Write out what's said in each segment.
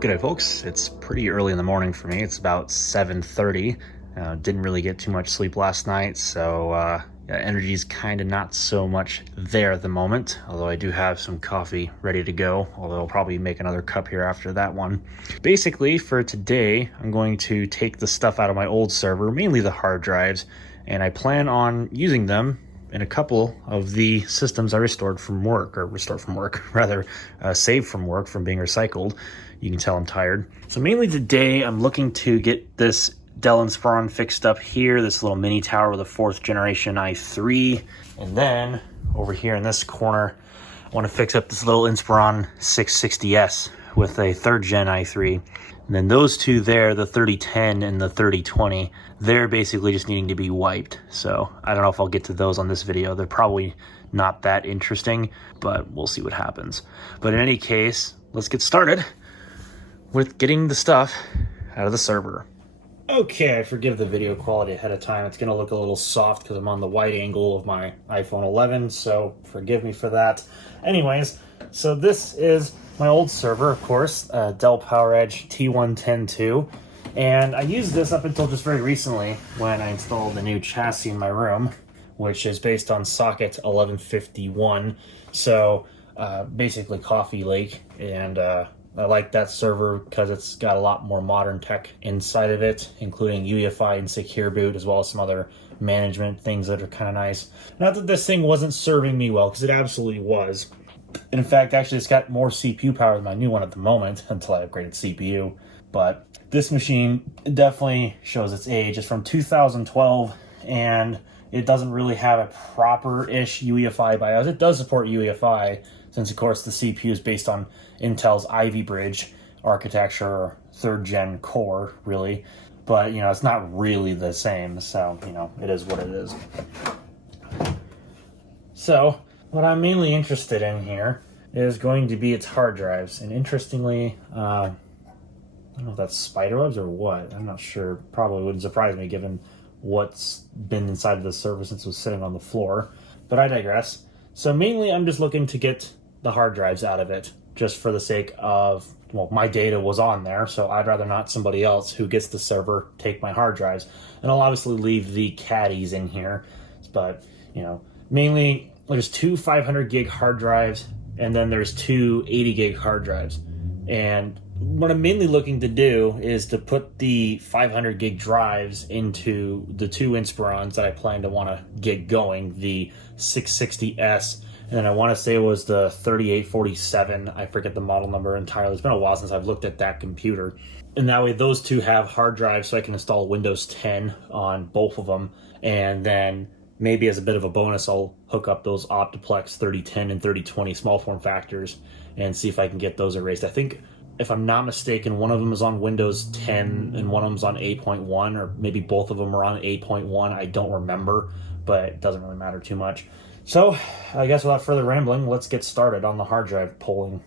Good day, folks. It's pretty early in the morning for me. It's about 7:30. Didn't really get too much sleep last night, so yeah, energy's kind of not so much there at the moment, although I do have some coffee ready to go, although I'll probably make another cup here after that one. Basically, for today, I'm going to take the stuff out of my old server, mainly the hard drives, and I plan on using them in a couple of the systems I saved from work from being recycled. You can tell I'm tired. So mainly today, I'm looking to get this Dell Inspiron fixed up here, this little mini tower with a 4th generation i3. And then over here in this corner, I want to fix up this little Inspiron 660S with a 3rd gen i3. And then those two there, the 3010 and the 3020, they're basically just needing to be wiped. So I don't know if I'll get to those on this video. They're probably not that interesting, but we'll see what happens. But in any case, let's get started with getting the stuff out of the server. Okay, I forgive the video quality ahead of time. It's gonna look a little soft because I'm on the wide angle of my iPhone 11, so forgive me for that. Anyways, so this is my old server, of course, Dell PowerEdge T110-2, and I used this up until just very recently when I installed the new chassis in my room, which is based on socket 1151, so basically Coffee Lake, and I like that server because it's got a lot more modern tech inside of it, including UEFI and Secure Boot, as well as some other management things that are kind of nice. Not that this thing wasn't serving me well, because it absolutely was. And in fact, actually, it's got more CPU power than my new one at the moment, until I upgraded CPU. But this machine definitely shows its age. It's from 2012, and it doesn't really have a proper-ish UEFI BIOS. It does support UEFI, since of course the CPU is based on Intel's Ivy Bridge architecture, or 3rd gen core, really. But, you know, it's not really the same, so, you know, it is what it is. So, what I'm mainly interested in here is going to be its hard drives. And interestingly, I don't know if that's spiderwebs or what. I'm not sure. Probably wouldn't surprise me given what's been inside of the server since it was sitting on the floor. But I digress. So mainly I'm just looking to get the hard drives out of it, just for the sake of, well, my data was on there, so I'd rather not somebody else who gets the server take my hard drives. And I'll obviously leave the caddies in here, but, you know, mainly there's 2 500 gig hard drives, and then there's 2 80 gig hard drives. And what I'm mainly looking to do is to put the 500 gig drives into the 2 Inspirons that I plan to want to get going, the 660S, and I want to say it was the 3847. I forget the model number entirely. It's been a while since I've looked at that computer. And that way those two have hard drives, so I can install Windows 10 on both of them. And then maybe as a bit of a bonus, I'll hook up those Optiplex 3010 and 3020 small form factors and see if I can get those erased. I think, if I'm not mistaken, one of them is on Windows 10 and one of them is on 8.1, or maybe both of them are on 8.1. I don't remember, but it doesn't really matter too much. So, I guess without further rambling, let's get started on the hard drive pulling.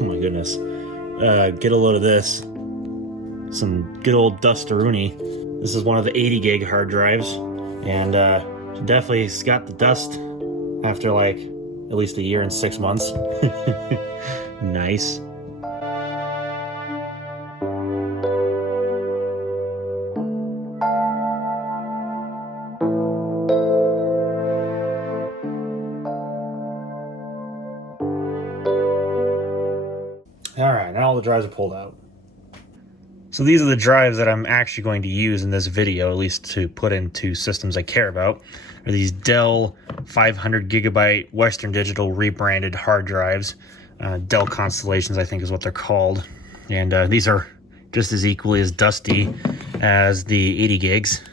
Oh my goodness. Get a load of this. Some good old Dusteroonie. This is one of the 80 gig hard drives, and definitely it's got the dust after like at least a year and 6 months. Nice. Alright, now all the drives are pulled out. So these are the drives that I'm actually going to use in this video, at least to put into systems I care about. Are these Dell 500 gigabyte Western Digital rebranded hard drives. Dell Constellations, I think is what they're called. And these are just as equally as dusty as the 80 gigs.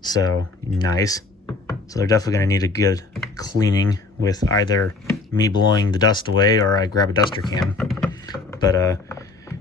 So, nice. So they're definitely going to need a good cleaning with either me blowing the dust away or I grab a duster can. But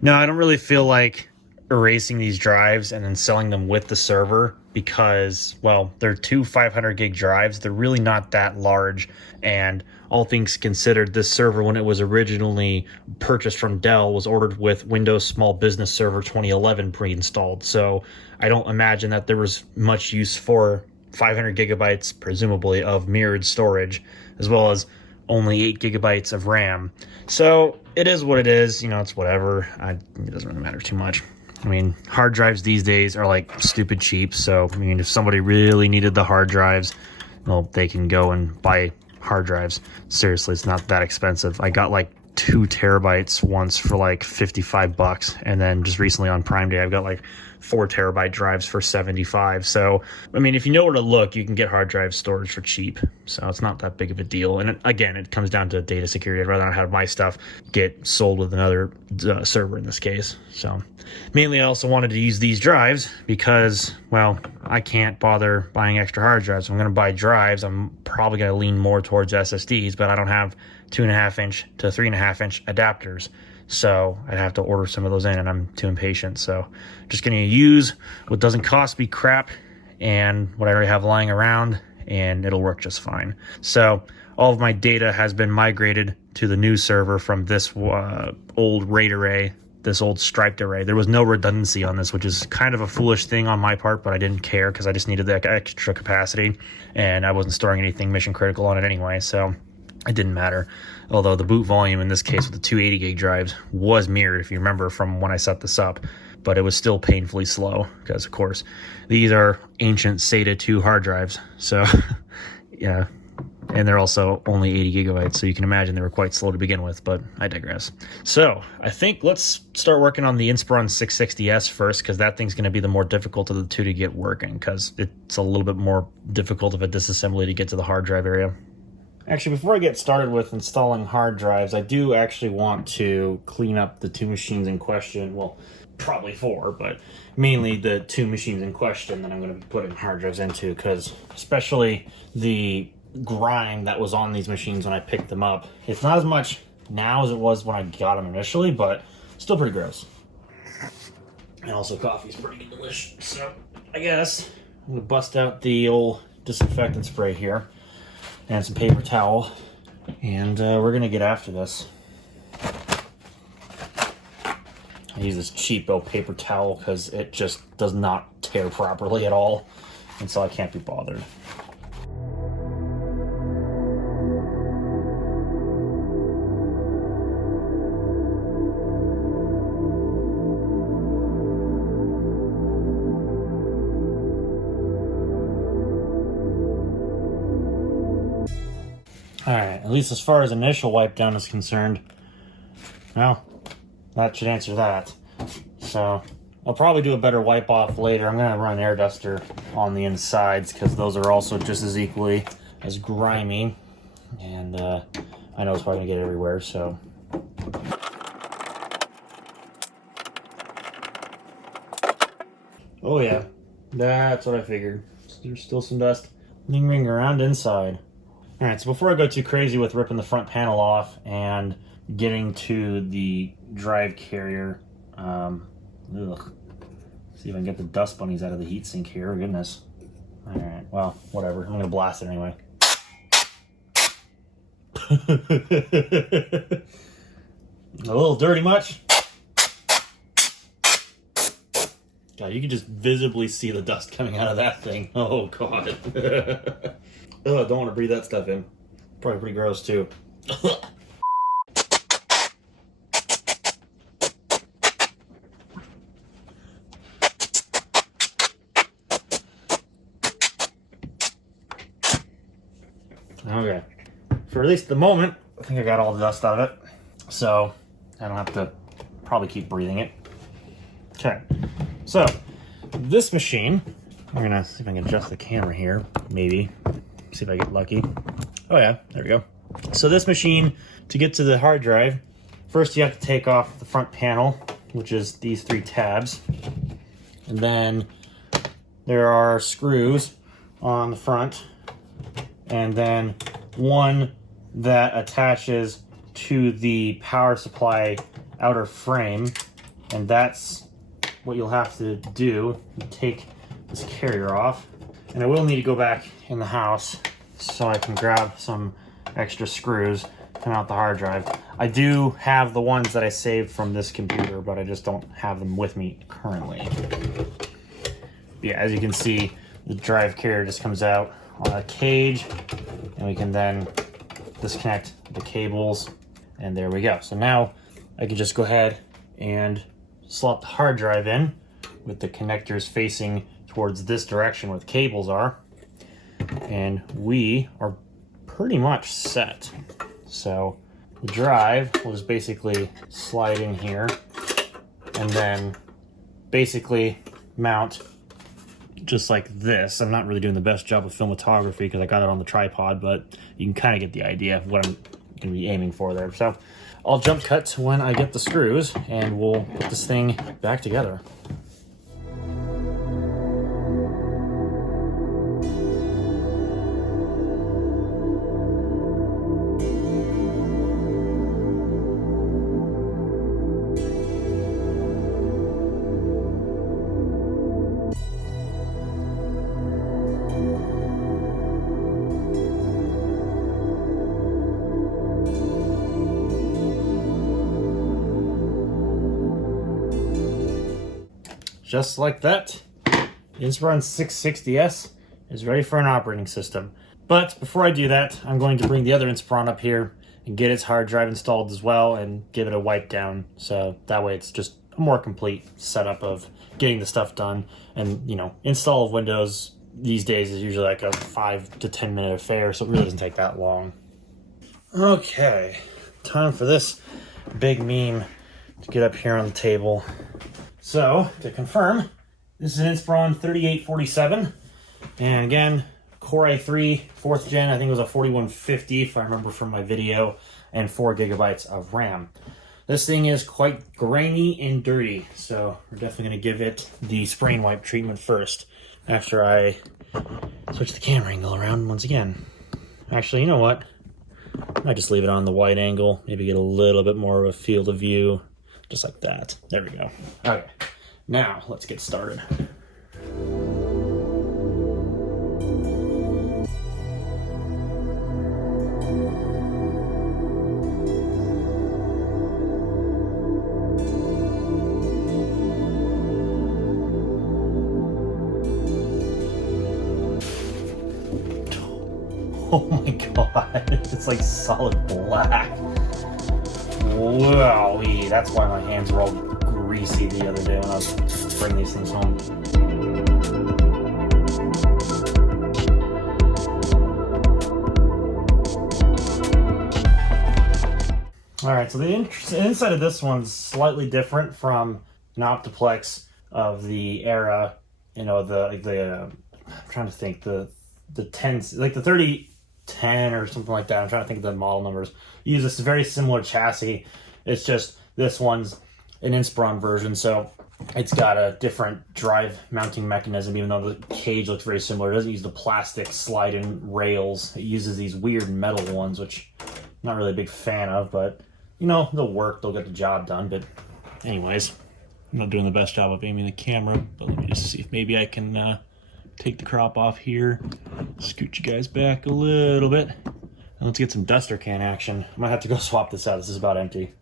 no, I don't really feel like erasing these drives and then selling them with the server because, well, they're two 500 gig drives. They're really not that large, and all things considered, this server, when it was originally purchased from Dell, was ordered with Windows Small Business Server 2011 pre-installed. So I don't imagine that there was much use for 500 gigabytes, presumably, of mirrored storage, as well as only 8 gigabytes of RAM. So it is what it is. You know, it's whatever. It doesn't really matter too much. I mean, hard drives these days are like stupid cheap. So, I mean, if somebody really needed the hard drives, well, they can go and buy hard drives. Seriously, it's not that expensive. I got like 2 terabytes once for like $55, and then just recently on Prime Day I've got like 4 terabyte drives for $75. So I mean, if you know where to look, you can get hard drive storage for cheap, so it's not that big of a deal. And again, it comes down to data security. I'd rather not have my stuff get sold with another server in this case. So mainly I also wanted to use these drives because, well, I can't bother buying extra hard drives. If I'm going to buy drives, I'm probably going to lean more towards SSDs, but I don't have 2.5 inch to 3.5 inch adapters, so I'd have to order some of those in, and I'm too impatient. So just going to use what doesn't cost me crap and what I already have lying around, and it'll work just fine. So all of my data has been migrated to the new server from this old RAID array, this old striped array. There was no redundancy on this, which is kind of a foolish thing on my part, but I didn't care because I just needed that extra capacity, and I wasn't storing anything mission critical on it anyway, so it didn't matter. Although the boot volume in this case with the 280 gig drives was mirrored, if you remember from when I set this up, but it was still painfully slow because, of course, these are ancient SATA 2 hard drives. So yeah, and they're also only 80 gigabytes, so you can imagine they were quite slow to begin with, but I digress. So I think let's start working on the Inspiron 660S first, because that thing's going to be the more difficult of the two to get working, because it's a little bit more difficult of a disassembly to get to the hard drive area. Actually, before I get started with installing hard drives, I do actually want to clean up the 2 machines in question. Well, probably 4, but mainly the 2 machines in question that I'm going to be putting hard drives into, because especially the grime that was on these machines when I picked them up, it's not as much now as it was when I got them initially, but still pretty gross. And also coffee's pretty delicious. So I guess I'm going to bust out the old disinfectant spray here and some paper towel, and we're gonna get after this. I use this cheapo paper towel because it just does not tear properly at all, and so I can't be bothered. Alright, at least as far as initial wipe down is concerned, well, that should answer that. So I'll probably do a better wipe off later. I'm going to run air duster on the insides because those are also just as equally as grimy, and I know it's probably going to get everywhere, so. Oh yeah, that's what I figured. There's still some dust lingering around inside. Alright, so before I go too crazy with ripping the front panel off and getting to the drive carrier, see if I can get the dust bunnies out of the heatsink here. Goodness. Alright, well, whatever. I'm going to blast it anyway. A little dirty much? God, you can just visibly see the dust coming out of that thing. Oh, God. Ugh, don't want to breathe that stuff in. Probably pretty gross, too. Okay. For at least the moment, I think I got all the dust out of it. So, I don't have to probably keep breathing it. Okay. So, this machine, I'm going to see if I can adjust the camera here, maybe. See if I get lucky. Oh yeah, there we go. So this machine, to get to the hard drive, first you have to take off the front panel, which is these 3 tabs. And then there are screws on the front, and then one that attaches to the power supply outer frame, and that's what you'll have to do. You take this carrier off. And I will need to go back in the house so I can grab some extra screws to mount the hard drive. I do have the ones that I saved from this computer, but I just don't have them with me currently. Yeah, as you can see, the drive carrier just comes out on a cage, and we can then disconnect the cables, and there we go. So now I can just go ahead and slot the hard drive in with the connectors facing towards this direction where the cables are, and we are pretty much set. So the drive will just basically slide in here and then basically mount just like this. I'm not really doing the best job of filmatography because I got it on the tripod, but you can kind of get the idea of what I'm going to be aiming for there. So I'll jump cut to when I get the screws and we'll put this thing back together. Just like that, the Inspiron 660S is ready for an operating system. But before I do that, I'm going to bring the other Inspiron up here and get its hard drive installed as well and give it a wipe down. So that way it's just a more complete setup of getting the stuff done. And, you know, install of Windows these days is usually like a 5 to 10 minute affair, so it really doesn't take that long. Okay, time for this big meme to get up here on the table. So, to confirm, this is an Inspiron 3847, and again, Core i3, 4th gen, I think it was a 4150 if I remember from my video, and 4 gigabytes of RAM. This thing is quite grainy and dirty, so we're definitely going to give it the spray and wipe treatment first, after I switch the camera angle around once again. Actually, you know what? I might just leave it on the wide angle, maybe get a little bit more of a field of view. Just like that. There we go. Okay, now let's get started. Oh my god, it's like solid black. Wowee, that's why my hands were all greasy the other day when I was bringing these things home. Alright, so the inside of this one's slightly different from an Optiplex of the era, you know, I'm trying to think, the 10s, like the 3010 or something like that. I'm trying to think of the model numbers. Use this very similar chassis. It's just this one's an Inspiron version, so it's got a different drive mounting mechanism, even though the cage looks very similar. It doesn't use the plastic slide-in rails. It uses these weird metal ones, which I'm not really a big fan of, but, you know, they'll work. They'll get the job done. But anyways, I'm not doing the best job of aiming the camera, but let me just see if maybe I can take the crop off here, scoot you guys back a little bit. And let's get some duster can action. I might have to go swap this out. This is about empty.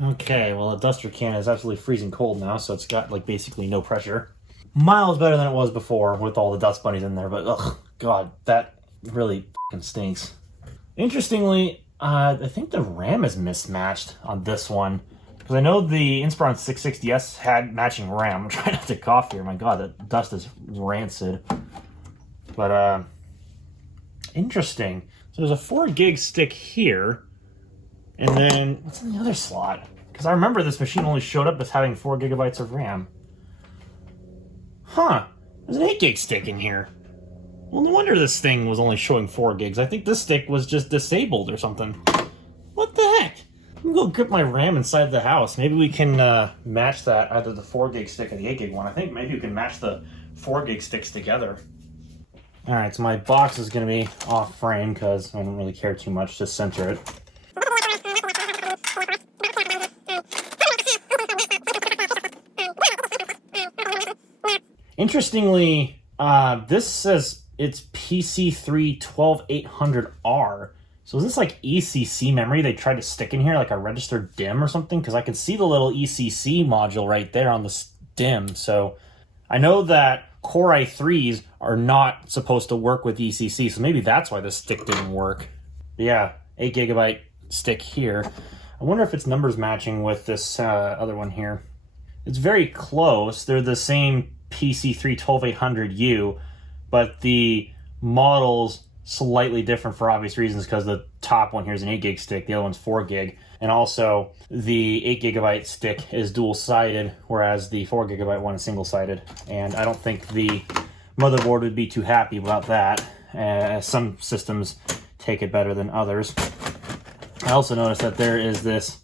Okay, well, the duster can is absolutely freezing cold now, so it's got, like, basically no pressure. Miles better than it was before with all the dust bunnies in there, but, ugh, God, that really fucking stinks. Interestingly, I think the RAM is mismatched on this one, because I know the Inspiron 660S had matching RAM. I'm trying not to cough here. My God, that dust is rancid. But, interesting. So there's a 4 gig stick here, and then what's in the other slot? Because I remember this machine only showed up as having 4 gigabytes of RAM. Huh. There's an 8 gig stick in here. Well, no wonder this thing was only showing 4 gigs. I think this stick was just disabled or something. What the heck? I'm gonna go grip my RAM inside the house. Maybe we can match that, either the 4 gig stick or the 8 gig one. I think maybe we can match the 4 gig sticks together. All right, so my box is gonna be off frame because I don't really care too much to center it. Interestingly, this says it's PC3 12800R. So is this like ECC memory they tried to stick in here, like a registered DIMM or something? Because I can see the little ECC module right there on the DIMM. So I know that Core i3s are not supposed to work with ECC, so maybe that's why this stick didn't work. But yeah, 8 gigabyte stick here. I wonder if it's numbers matching with this other one here. It's very close. They're the same PC3 12800U, but the model's slightly different for obvious reasons because the top one here is an 8 gig stick, the other one's 4 gig, and also the 8 gigabyte stick is dual-sided, whereas the 4 gigabyte one is single-sided. And I don't think the motherboard would be too happy about that. Some systems take it better than others. I also noticed that there is this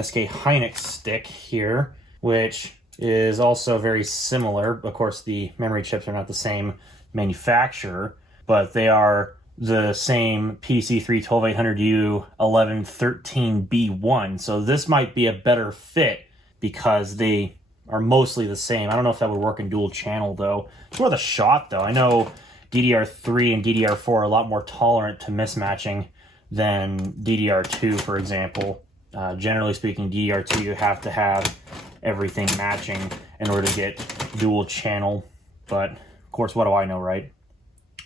SK Hynix stick here, which is also very similar. Of course, the memory chips are not the same manufacturer, but they are the same PC3 12800U 1113B1. So this might be a better fit because they are mostly the same. I don't know if that would work in dual channel though. It's worth a shot though. I know DDR3 and DDR4 are a lot more tolerant to mismatching than DDR2, for example. Generally speaking, DDR2 you have to have everything matching in order to get dual channel. But of course, what do I know, right?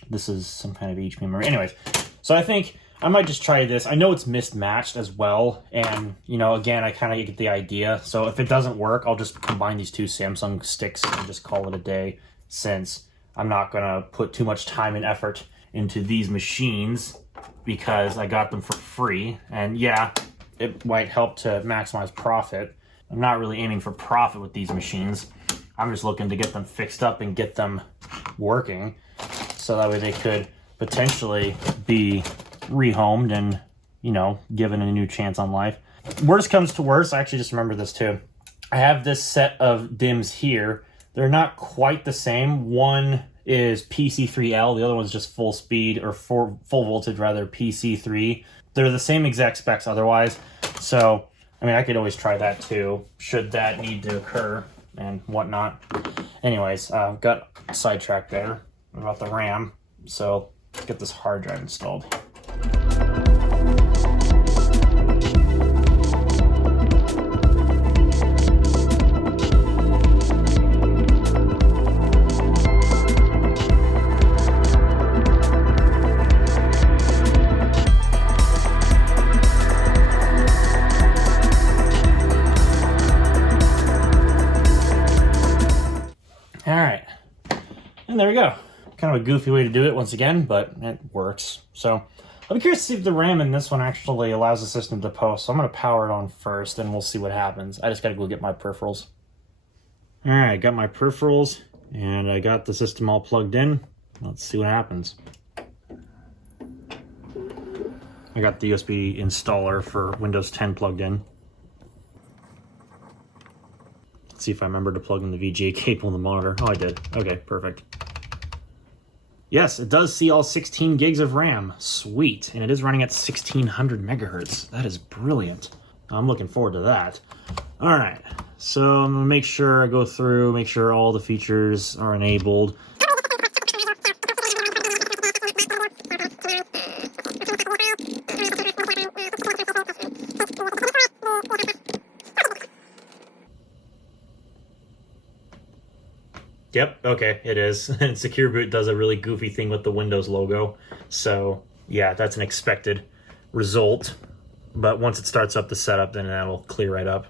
This is some kind of HP memory. Anyways, so I think I might just try this. I know it's mismatched as well. And, you know, again, I kind of get the idea. So if it doesn't work, I'll just combine these two Samsung sticks and just call it a day, since I'm not going to put too much time and effort into these machines because I got them for free. And yeah, it might help to maximize profit. I'm not really aiming for profit with these machines. I'm just looking to get them fixed up and get them working, so that way they could potentially be rehomed and, you know, given a new chance on life. Worst comes to worst, I actually just remember this too. I have this set of DIMMs here. They're not quite the same. One is PC3L, the other one's just full speed, or full voltage rather, PC3. They're the same exact specs otherwise. So, I mean, I could always try that too, should that need to occur and whatnot. Anyways, got sidetracked there about the RAM, so let's get this hard drive installed. All right, and there we go. Kind of a goofy way to do it once again, but it works. So I'll be curious to see if the RAM in this one actually allows the system to post. So I'm going to power it on first, and we'll see what happens. I just got to go get my peripherals. All right, got my peripherals, and I got the system all plugged in. Let's see what happens. I got the USB installer for Windows 10 plugged in. Let's see if I remember to plug in the VGA cable in the monitor. Oh, I did. Okay, perfect. Yes, it does see all 16 gigs of RAM. Sweet. And it is running at 1600 megahertz. That is brilliant. I'm looking forward to that. All right, so I'm gonna make sure I go through, make sure all the features are enabled. Yep, okay, it is. And Secure Boot does a really goofy thing with the Windows logo. So yeah, that's an expected result. But once it starts up the setup, then that'll clear right up.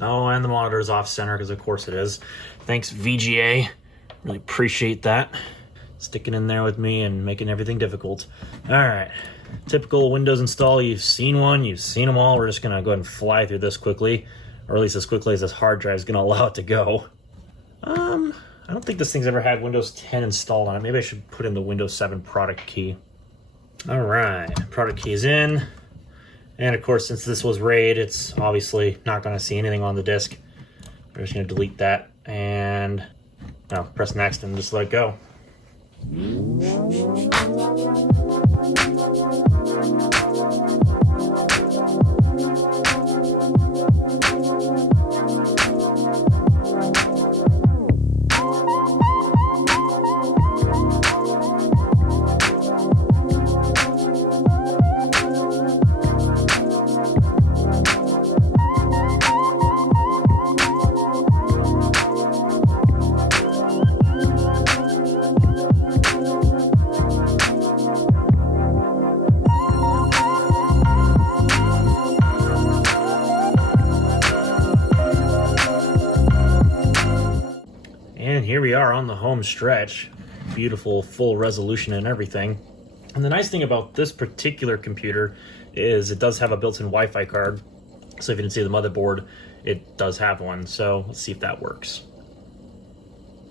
Oh, and the monitor is off center, because of course it is. Thanks, VGA. Really appreciate that. sticking in there with me and making everything difficult. All right, typical Windows install. You've seen one, you've seen them all. We're just gonna go ahead and fly through this quickly, or at least as quickly as this hard drive is gonna allow it to go. I don't think this thing's ever had Windows 10 installed on it. Maybe I should put in the Windows 7 product key. All right, product key is in. And of course, since this was RAID, it's obviously not gonna see anything on the disk. We're just gonna delete that and press next and just let it go. And here we are on the home stretch. Beautiful full resolution and everything. And the nice thing about this particular computer is it does have a built-in Wi-Fi card. So if you didn't see the motherboard, it does have one. So let's see if that works.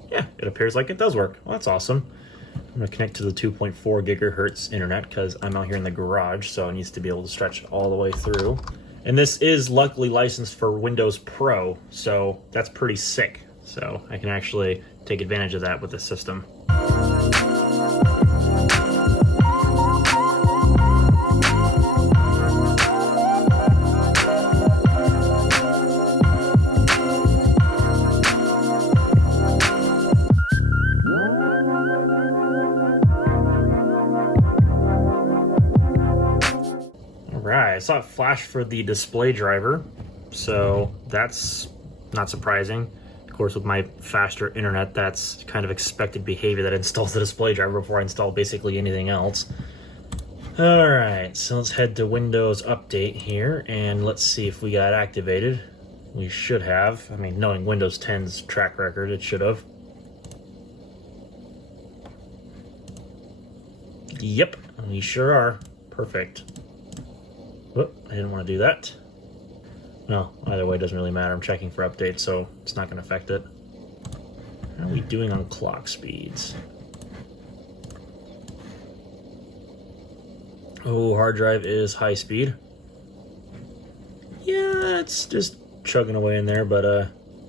Yeah, it appears like it does work. Well, that's awesome. I'm gonna connect to the 2.4 gigahertz internet because I'm out here in the garage, so it needs to be able to stretch all the way through. And this is luckily licensed for Windows Pro, so that's pretty sick. So I can actually take advantage of that with this system. Alright, I saw it flash for the display driver, so that's not surprising. Of course, with my faster internet, that's kind of expected behavior that installs the display driver before I install basically anything else. All right, so let's head to Windows Update here, and let's see if we got activated. We should have. I mean, knowing Windows 10's track record, it should have. Yep, we sure are. Perfect. Whoop, I didn't want to do that. No, either way, it doesn't really matter. I'm checking for updates, so it's not going to affect it. How are we doing on clock speeds? Oh, hard drive is high speed. Yeah, it's just chugging away in there, but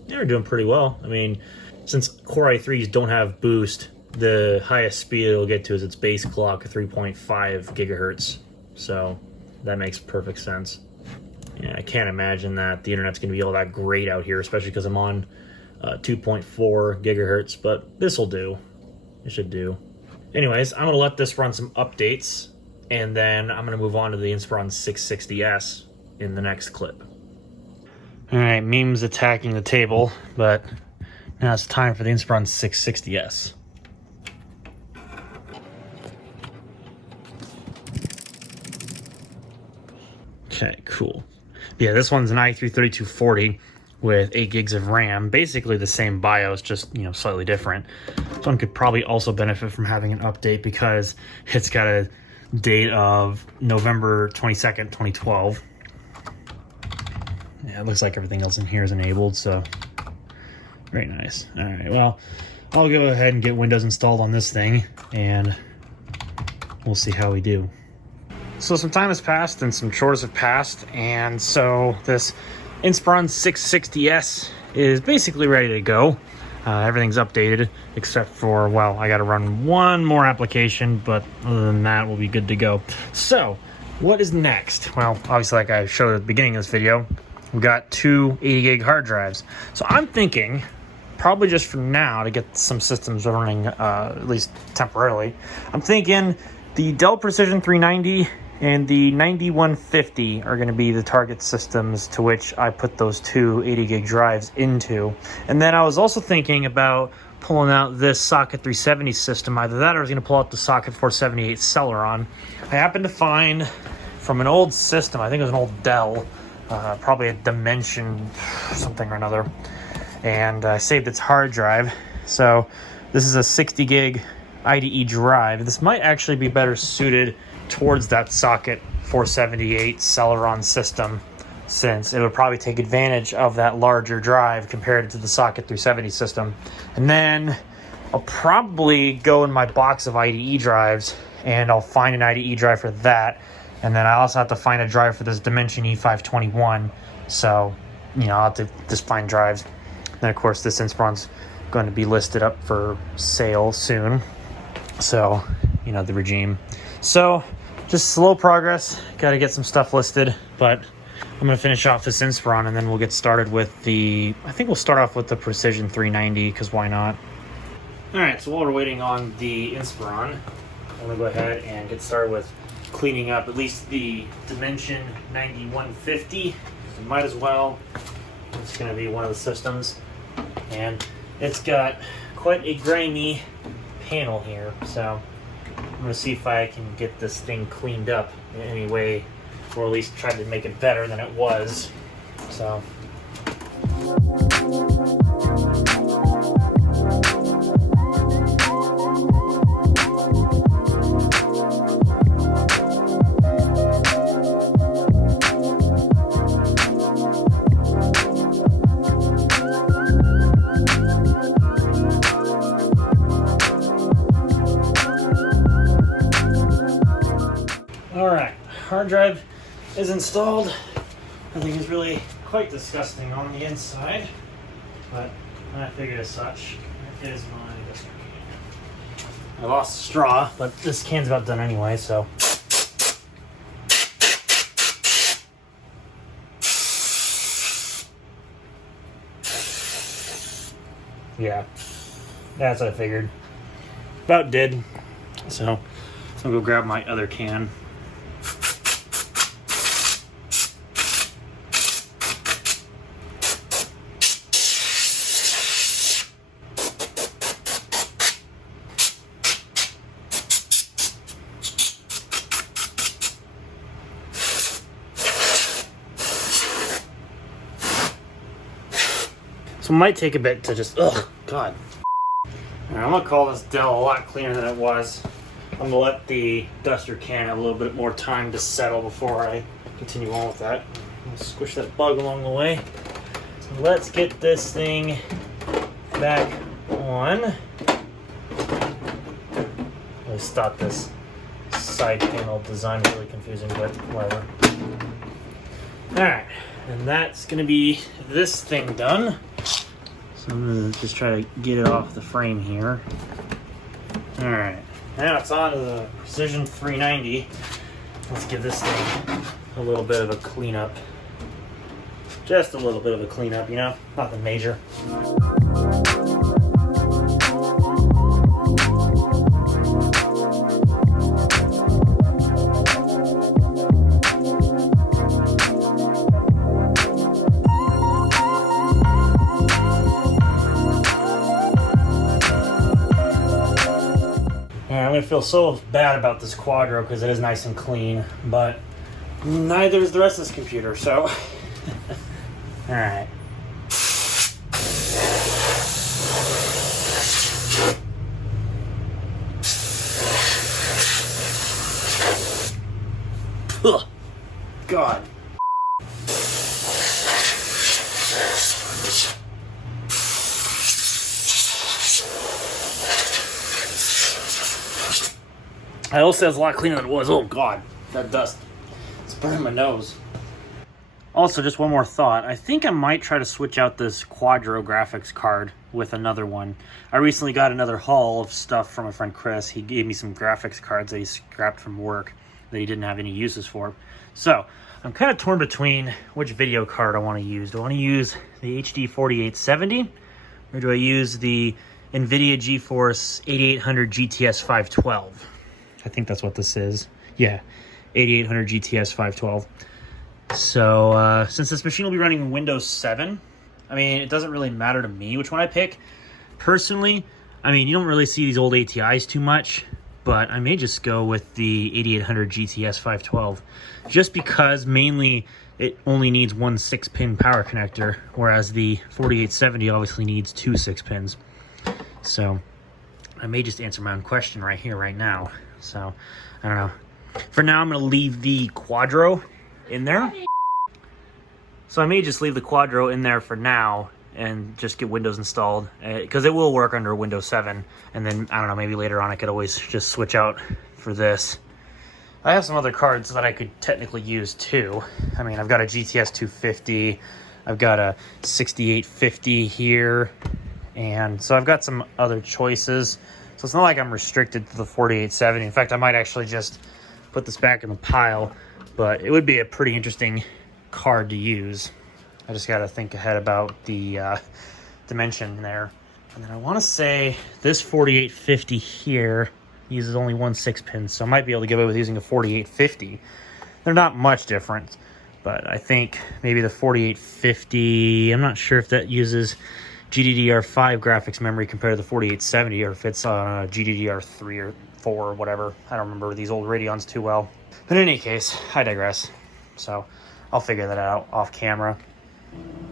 yeah, we're doing pretty well. I mean, since Core i3s don't have boost, the highest speed it'll get to is its base clock, 3.5 gigahertz. So that makes perfect sense. Yeah, I can't imagine that the internet's going to be all that great out here, especially because I'm on 2.4 gigahertz, but this will do. It should do. Anyways, I'm going to let this run some updates, and then I'm going to move on to the Inspiron 660S in the next clip. All right, memes attacking the table, but now it's time for the Inspiron 660S. Okay, cool. Yeah, this one's an i3-3240 with 8 gigs of RAM, basically the same BIOS, just, you know, slightly different. This one could probably also benefit from having an update because it's got a date of November 22nd, 2012. Yeah, it looks like everything else in here is enabled, so very nice. All right, well, I'll go ahead and get Windows installed on this thing, and we'll see how we do. So some time has passed and some chores have passed, and so this Inspiron 660S is basically ready to go. Everything's updated except for, well, I got to run one more application, but other than that, we'll be good to go. So what is next? Well, obviously, like I showed at the beginning of this video, we got 2 80 gig hard drives. So I'm thinking, probably just for now, to get some systems running, at least temporarily, I'm thinking the Dell Precision 390 and the 9150 are going to be the target systems to which I put those 2 80 gig drives into. And then I was also thinking about pulling out this Socket 370 system. Either that or I was going to pull out the Socket 478 Celeron. I happened to find from an old system, I think it was an old Dell, probably a Dimension something or another, and I saved its hard drive. So this is a 60 gig IDE drive. This might actually be better suited towards that socket 478 Celeron system, since it would probably take advantage of that larger drive compared to the socket 370 system. And then I'll probably go in my box of IDE drives and I'll find an IDE drive for that. And then I also have to find a drive for this Dimension E521. So, you know, I'll have to just find drives. Then of course this Inspiron's going to be listed up for sale soon. So, you know, the regime. So, just slow progress. Got to get some stuff listed, but I'm going to finish off this Inspiron and then we'll get started with I think we'll start off with the Precision 390, because why not? Alright, so while we're waiting on the Inspiron, I'm going to go ahead and get started with cleaning up at least the Dimension 9150. So might as well. It's going to be one of the systems. And it's got quite a grimy panel here, so I'm going to see if I can get this thing cleaned up in any way, or at least try to make it better than it was. So alright, hard drive is installed. I think it's really quite disgusting on the inside, but I figured as such. It is my Duster can. I lost the straw, but this can's about done anyway, so. Yeah, that's what I figured. About did. So, I'm gonna go grab my other can. So it might take a bit to just, ugh, God. All right, I'm gonna call this Dell a lot cleaner than it was. I'm gonna let the Duster can have a little bit more time to settle before I continue on with that. I'll squish that bug along the way. So let's get this thing back on. I always thought this side panel design was really confusing, but whatever. All right, and that's gonna be this thing done. So I'm gonna just try to get it off the frame here. All right, now it's on to the Precision 390. Let's give this thing a little bit of a cleanup. Just a little bit of a cleanup, you know, nothing major. I'm gonna feel so bad about this Quadro because it is nice and clean, but neither is the rest of this computer, so. Alright. Ugh. God. I also has a lot cleaner than it was. Oh God, that dust. It's burning my nose. Also, just one more thought. I think I might try to switch out this Quadro graphics card with another one. I recently got another haul of stuff from my friend Chris. He gave me some graphics cards that he scrapped from work that he didn't have any uses for. So, I'm kind of torn between which video card I want to use. Do I want to use the HD 4870 or do I use the NVIDIA GeForce 8800 GTS 512? I think that's what this is. Yeah, 8800 GTS 512. So, since this machine will be running Windows 7, I mean, it doesn't really matter to me which one I pick. Personally, I mean, you don't really see these old ATIs too much, but I may just go with the 8800 GTS 512, just because mainly it only needs one 6-pin power connector, whereas the 4870 obviously needs two 6 pins. So, I may just answer my own question right here, right now. So, I don't know. For now, I'm going to leave the Quadro in there. So I may just leave the Quadro in there for now and just get Windows installed, because it will work under Windows 7. And then, I don't know, maybe later on I could always just switch out for this. I have some other cards that I could technically use too. I mean, I've got a GTS 250, I've got a 6850 here, and so I've got some other choices. So it's not like I'm restricted to the 4870. In fact, I might actually just put this back in the pile, but it would be a pretty interesting card to use. I just got to think ahead about the dimension there. And then I want to say this 4850 here uses only one 6-pin, so I might be able to get away with using a 4850. They're not much different, but I think maybe the 4850, I'm not sure if that uses GDDR5 graphics memory compared to the 4870, or if it's GDDR3 or 4 or whatever. I don't remember these old Radeons too well. But in any case, I digress. So I'll figure that out off camera.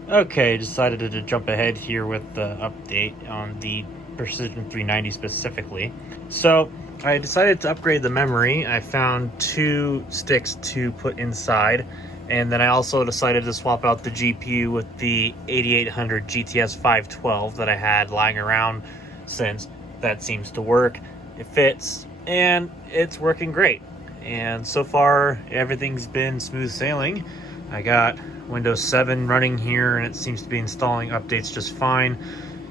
Okay, decided to jump ahead here with the update on the Precision 390 specifically. So I decided to upgrade the memory. I found 2 sticks to put inside, and then I also decided to swap out the GPU with the 8800 GTS 512 that I had lying around since. That seems to work. It fits, and it's working great. And so far, everything's been smooth sailing. I got Windows 7 running here, and it seems to be installing updates just fine.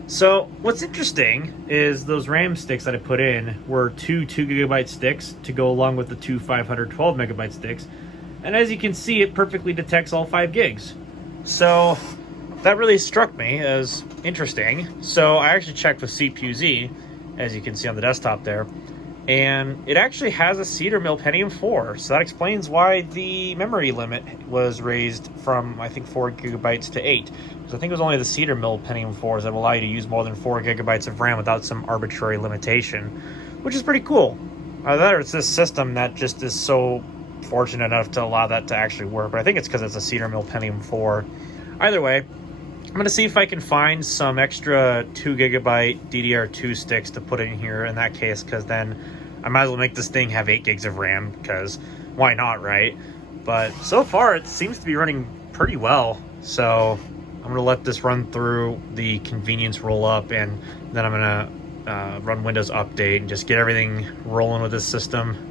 So what's interesting is those RAM sticks that I put in were 2 2GB sticks to go along with the 2 512 megabyte sticks. And as you can see, it perfectly detects all 5 gigs. So that really struck me as interesting. So I actually checked with CPU-Z, as you can see on the desktop there, and it actually has a Cedar Mill Pentium 4. So that explains why the memory limit was raised from, I think, 4 gigabytes to 8. So I think it was only the Cedar Mill Pentium 4s that will allow you to use more than 4 gigabytes of RAM without some arbitrary limitation, which is pretty cool. Either it's this system that just is so fortunate enough to allow that to actually work, but I think it's because it's a Cedar Mill Pentium 4. Either way, I'm going to see if I can find some extra 2 gigabyte DDR2 sticks to put in here in that case, because then I might as well make this thing have 8 gigs of RAM, because why not, right? But so far it seems to be running pretty well, so I'm going to let this run through the convenience roll up, and then I'm going to run Windows Update and just get everything rolling with this system.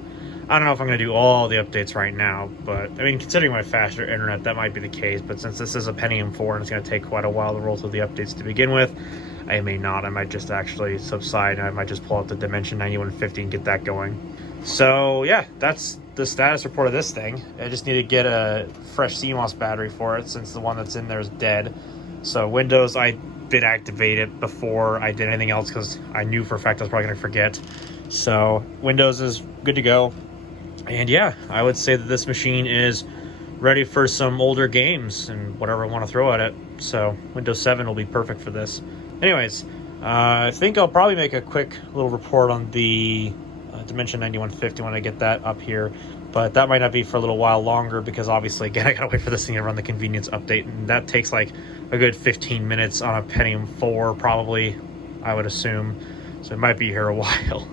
I don't know if I'm going to do all the updates right now, but I mean, considering my faster internet, that might be the case. But since this is a Pentium 4 and it's going to take quite a while to roll through the updates to begin with, I may not. I might just actually subside, and I might just pull out the Dimension 9150 and get that going. So yeah, that's the status report of this thing. I just need to get a fresh CMOS battery for it, since the one that's in there is dead. So Windows, I did activate it before I did anything else, because I knew for a fact I was probably going to forget. So Windows is good to go. And yeah, I would say that this machine is ready for some older games and whatever I want to throw at it. So Windows 7 will be perfect for this. Anyways, I think I'll probably make a quick little report on the Dimension 9150 when I get that up here. But that might not be for a little while longer, because obviously, again, I gotta wait for this thing to run the convenience update. And that takes like a good 15 minutes on a Pentium 4, probably, I would assume. So it might be here a while.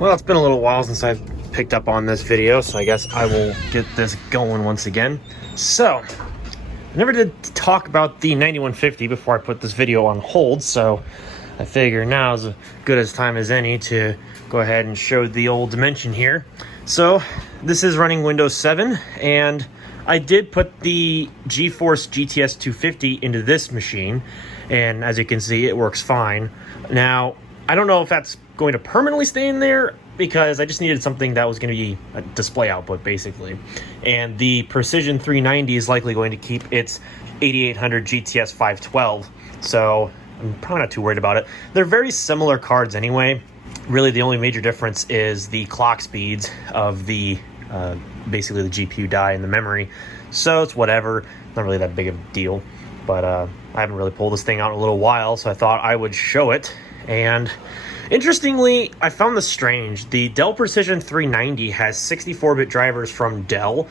Well, it's been a little while since I've picked up on this video, so I guess I will get this going once again. So, I never did talk about the 9150 before I put this video on hold, so I figure now is as good as time as any to go ahead and show the old dimension here. So, this is running Windows 7, and I did put the GeForce GTS 250 into this machine, and as you can see, it works fine. Now, I don't know if that's going to permanently stay in there, because I just needed something that was going to be a display output, basically. And the Precision 390 is likely going to keep its 8800 GTS 512, so I'm probably not too worried about it. They're very similar cards anyway. Really, the only major difference is the clock speeds of the basically the GPU die and the memory. So it's whatever, not really that big of a deal. But I haven't really pulled this thing out in a little while, so I thought I would show it. And interestingly, I found this strange. The Dell Precision 390 has 64-bit drivers from Dell,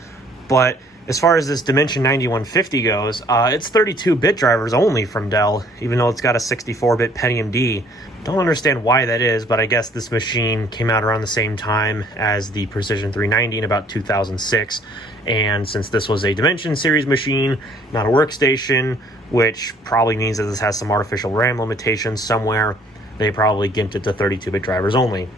but as far as this Dimension 9150 goes, it's 32-bit drivers only from Dell, even though it's got a 64-bit Pentium D. Don't understand why that is, but I guess this machine came out around the same time as the Precision 390 in about 2006. And since this was a Dimension series machine, not a workstation, which probably means that this has some artificial RAM limitations somewhere, they probably gimped it to 32-bit drivers only.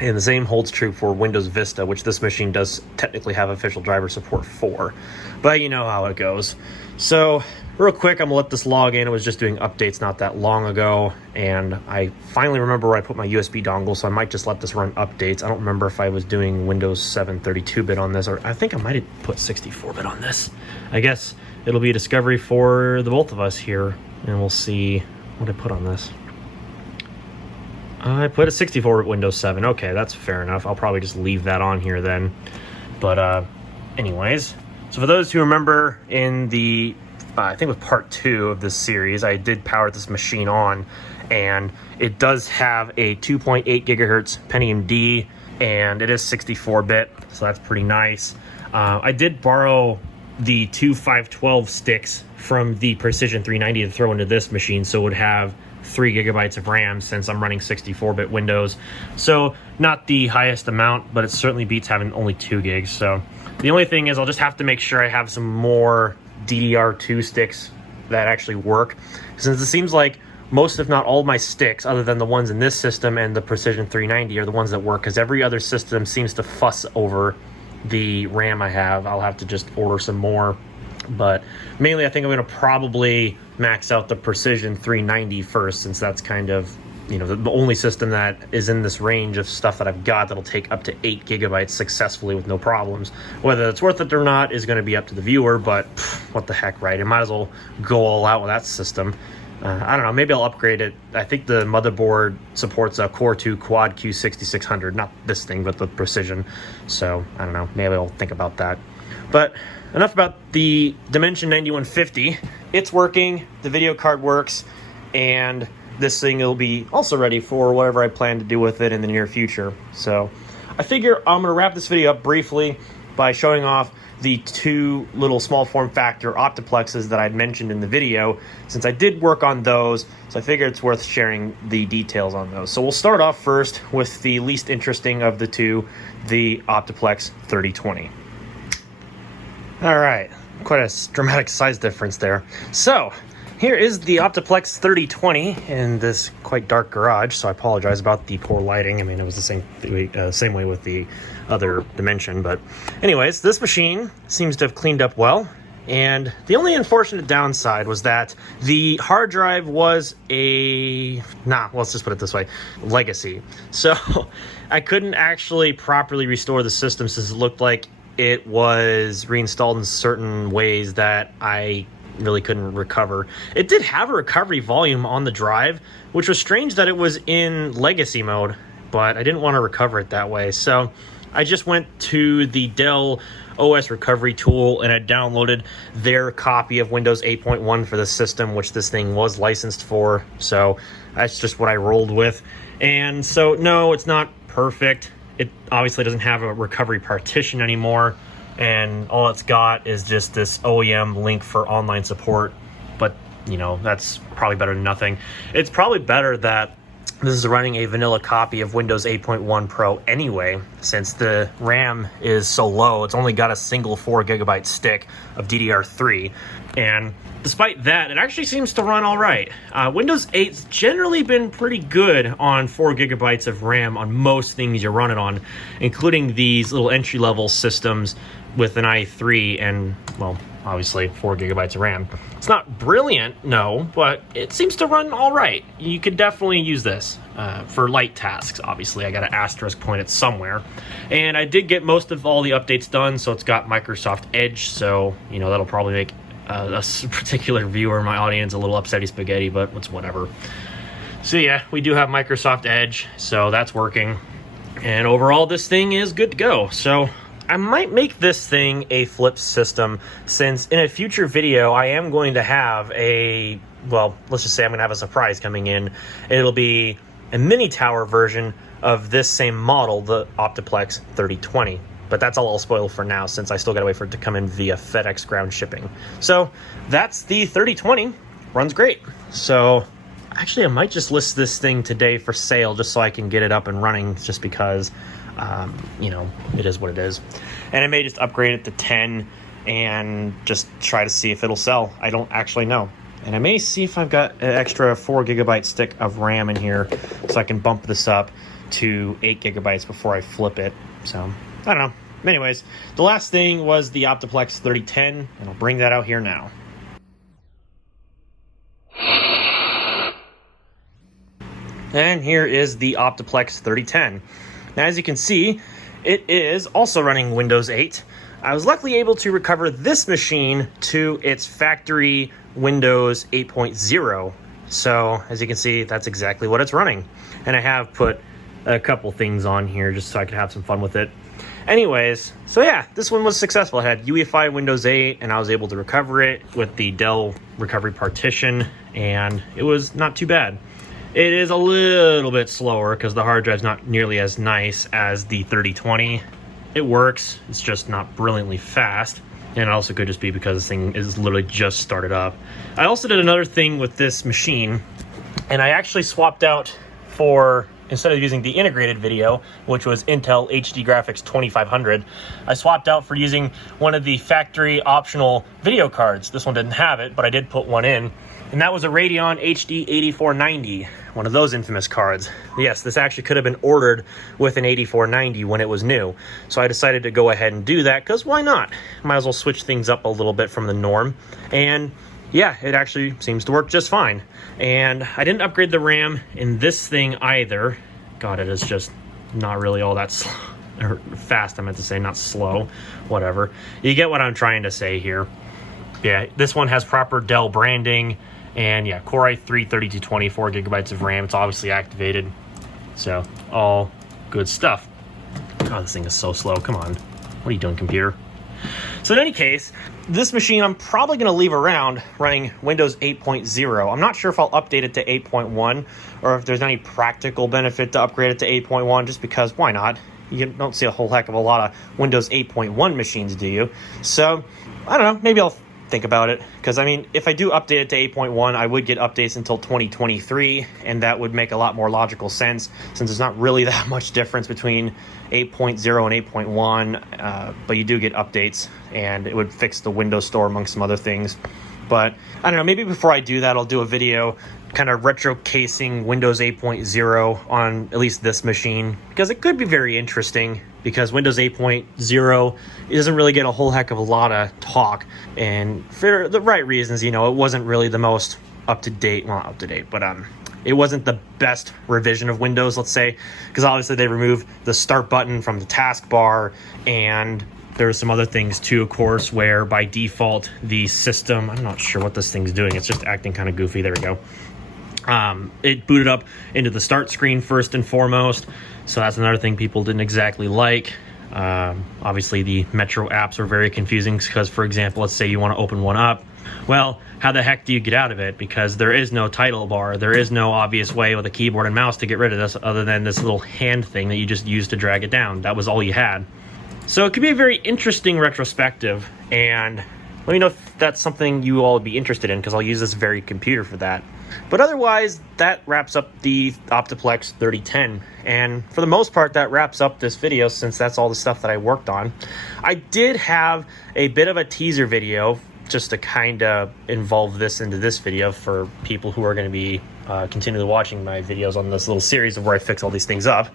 And the same holds true for Windows Vista, which this machine does technically have official driver support for. But you know how it goes. So, real quick, I'm going to let this log in. It was just doing updates not that long ago, and I finally remember where I put my USB dongle, so I might just let this run updates. I don't remember if I was doing Windows 7 32-bit on this, or I think I might have put 64-bit on this. I guess it'll be a discovery for the both of us here, and we'll see what I put on this. I put a 64-bit Windows 7. Okay, that's fair enough. I'll probably just leave that on here then. But anyways, so for those who remember in the, I think with part 2 of this series, I did power this machine on, and it does have a 2.8 gigahertz Pentium D, and it is 64-bit, so that's pretty nice. I did borrow the two 512 sticks from the Precision 390 to throw into this machine, so it would have 3 gigabytes of RAM since I'm running 64-bit Windows. So not the highest amount, but it certainly beats having only 2 gigs. So the only thing is I'll just have to make sure I have some more DDR2 sticks that actually work, since it seems like most, if not all, of my sticks, other than the ones in this system and the Precision 390, are the ones that work, because every other system seems to fuss over the RAM I have. I'll have to just order some more. But mainly I think I'm going to probably max out the Precision 390 first, since that's kind of, you know, the only system that is in this range of stuff that I've got that'll take up to 8 gigabytes successfully with no problems. Whether it's worth it or not is going to be up to the viewer, but what the heck, right? I might as well go all out with that system. I don't know, maybe I'll upgrade it. I think the motherboard supports a Core 2 Quad Q6600, not this thing, but the Precision. So, I don't know, maybe I'll think about that. But enough about the Dimension 9150. It's working, the video card works, and this thing will be also ready for whatever I plan to do with it in the near future. So I figure I'm going to wrap this video up briefly by showing off the 2 little small form factor Optiplexes that I'd mentioned in the video, since I did work on those, so I figured it's worth sharing the details on those. So we'll start off first with the least interesting of the 2, the Optiplex 3020. All right, quite a dramatic size difference there. So here is the Optiplex 3020 in this quite dark garage, so I apologize about the poor lighting. I mean, it was the same way with the other Dimension, but anyways, this machine seems to have cleaned up well, and the only unfortunate downside was that the hard drive was let's just put it this way, legacy. So I couldn't actually properly restore the system, since it looked like it was reinstalled in certain ways that I really couldn't recover. It did have a recovery volume on the drive, which was strange that it was in legacy mode, but I didn't want to recover it that way. So I just went to the Dell OS recovery tool and I downloaded their copy of Windows 8.1 for the system, which this thing was licensed for. So that's just what I rolled with. And so no, it's not perfect. It obviously doesn't have a recovery partition anymore, and all it's got is just this OEM link for online support. But, you know, that's probably better than nothing. It's probably better that this is running a vanilla copy of Windows 8.1 Pro anyway, since the RAM is so low. It's only got a single 4 gigabyte stick of DDR3, and despite that, it actually seems to run all right. Windows 8's generally been pretty good on 4 gigabytes of RAM on most things you run it on, including these little entry-level systems with an i3 and, well, obviously 4 gigabytes of RAM. It's not brilliant, no, but it seems to run all right. You could definitely use this for light tasks. Obviously, I got to asterisk point it somewhere. And I did get most of all the updates done, so it's got Microsoft Edge, so, you know, that'll probably make a particular viewer in my audience a little upsetty spaghetti, but it's whatever. So yeah, we do have Microsoft Edge, so that's working. And overall, this thing is good to go. So I might make this thing a flip system, since in a future video, I am going to have let's just say I'm going to have a surprise coming in. It'll be a mini tower version of this same model, the Optiplex 3020. but that's all I'll spoil for now since I still gotta wait for it to come in via FedEx ground shipping. So that's the 3020, runs great. So actually I might just list this thing today for sale just so I can get it up and running, just because you know, it is what it is. And I may just upgrade it to 10 and just try to see if it'll sell. I don't actually know. And I may see if I've got an extra 4 gigabyte stick of RAM in here so I can bump this up to 8 gigabytes before I flip it. So I don't know. Anyways, the last thing was the Optiplex 3010, and I'll bring that out here now. And here is the Optiplex 3010. Now, as you can see, it is also running Windows 8. I was luckily able to recover this machine to its factory Windows 8.0. So, as you can see, that's exactly what it's running. And I have put a couple things on here just so I could have some fun with it. Anyways, so yeah, this one was successful. I had UEFI Windows 8, and I was able to recover it with the Dell recovery partition, and it was not too bad. It is a little bit slower because the hard drive's not nearly as nice as the 3020. It works, it's just not brilliantly fast. And it also could just be because this thing is literally just started up. I also did another thing with this machine, and I actually swapped out for, instead of using the integrated video, which was Intel HD Graphics 2500, I swapped out for using one of the factory optional video cards. This one didn't have it, but I did put one in. And that was a Radeon HD 8490, one of those infamous cards. Yes, this actually could have been ordered with an 8490 when it was new. So I decided to go ahead and do that, because why not? Might as well switch things up a little bit from the norm. And yeah, it actually seems to work just fine. And I didn't upgrade the RAM in this thing either. God, it is just not really all that slow. Or fast, I meant to say, not slow. Whatever. You get what I'm trying to say here. Yeah, this one has proper Dell branding. And yeah, Core i3 3220, 4 gigabytes of RAM. It's obviously activated. So, all good stuff. Oh, this thing is so slow. Come on. What are you doing, computer? So in any case, this machine I'm probably going to leave around running Windows 8.0. I'm not sure if I'll update it to 8.1 or if there's any practical benefit to upgrade it to 8.1, just because why not? You don't see a whole heck of a lot of Windows 8.1 machines, do you? So, I don't know. Maybe I'll think about it, because I mean, if I do update it to 8.1, I would get updates until 2023, and that would make a lot more logical sense, since there's not really that much difference between 8.0 and 8.1, but you do get updates, and it would fix the Windows Store amongst some other things. But I don't know, maybe before I do that, I'll do a video kind of retro casing Windows 8.0 on at least this machine, because it could be very interesting, because Windows 8.0 doesn't really get a whole heck of a lot of talk, and for the right reasons. You know, it wasn't really the most up-to-date, well, not up-to-date, but it wasn't the best revision of Windows, let's say, because obviously they removed the start button from the taskbar, and there are some other things too, of course, where by default the system, I'm not sure what this thing's doing, it's just acting kind of goofy. There we go. It booted up into the start screen first and foremost, so that's another thing people didn't exactly like. Obviously the Metro apps are very confusing, because for example, let's say you want to open one up. Well, how the heck do you get out of it? Because there is no title bar. There is no obvious way with a keyboard and mouse to get rid of this, other than this little hand thing that you just use to drag it down. That was all you had. So it could be a very interesting retrospective, and let me know if that's something you all would be interested in, because I'll use this very computer for that. But otherwise, that wraps up the Optiplex 3010. And for the most part, that wraps up this video, since that's all the stuff that I worked on. I did have a bit of a teaser video just to kind of involve this into this video for people who are going to be continually watching my videos on this little series of where I fix all these things up.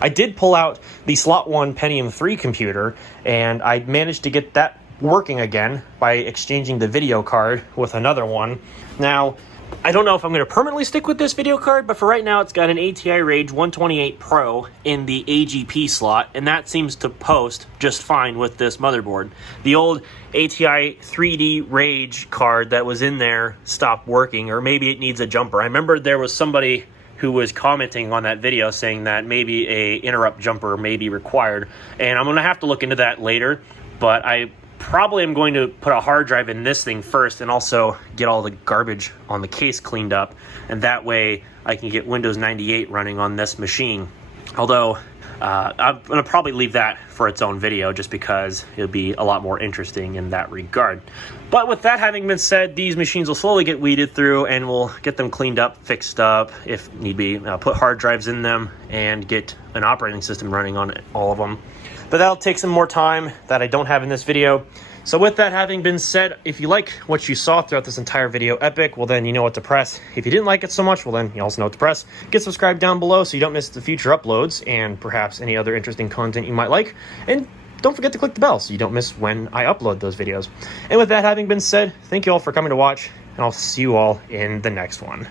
I did pull out the Slot 1 Pentium 3 computer, and I managed to get that working again by exchanging the video card with another one. Now, I don't know if I'm going to permanently stick with this video card, but for right now it's got an ATI Rage 128 Pro in the AGP slot, and that seems to post just fine with this motherboard. The old ATI 3D Rage card that was in there stopped working, or maybe it needs a jumper. I remember there was somebody who was commenting on that video saying that maybe a interrupt jumper may be required, and I'm going to have to look into that later, but I probably am going to put a hard drive in this thing first, and also get all the garbage on the case cleaned up, and that way I can get Windows 98 running on this machine. Although I'm going to probably leave that for its own video just because it'll be a lot more interesting in that regard. But with that having been said, these machines will slowly get weeded through and we'll get them cleaned up, fixed up, if need be, put hard drives in them and get an operating system running on all of them. But that'll take some more time that I don't have in this video. So with that having been said, if you like what you saw throughout this entire video epic, well then you know what to press. If you didn't like it so much, well then you also know what to press. Get subscribed down below so you don't miss the future uploads and perhaps any other interesting content you might like. And don't forget to click the bell so you don't miss when I upload those videos. And with that having been said, thank you all for coming to watch, and I'll see you all in the next one.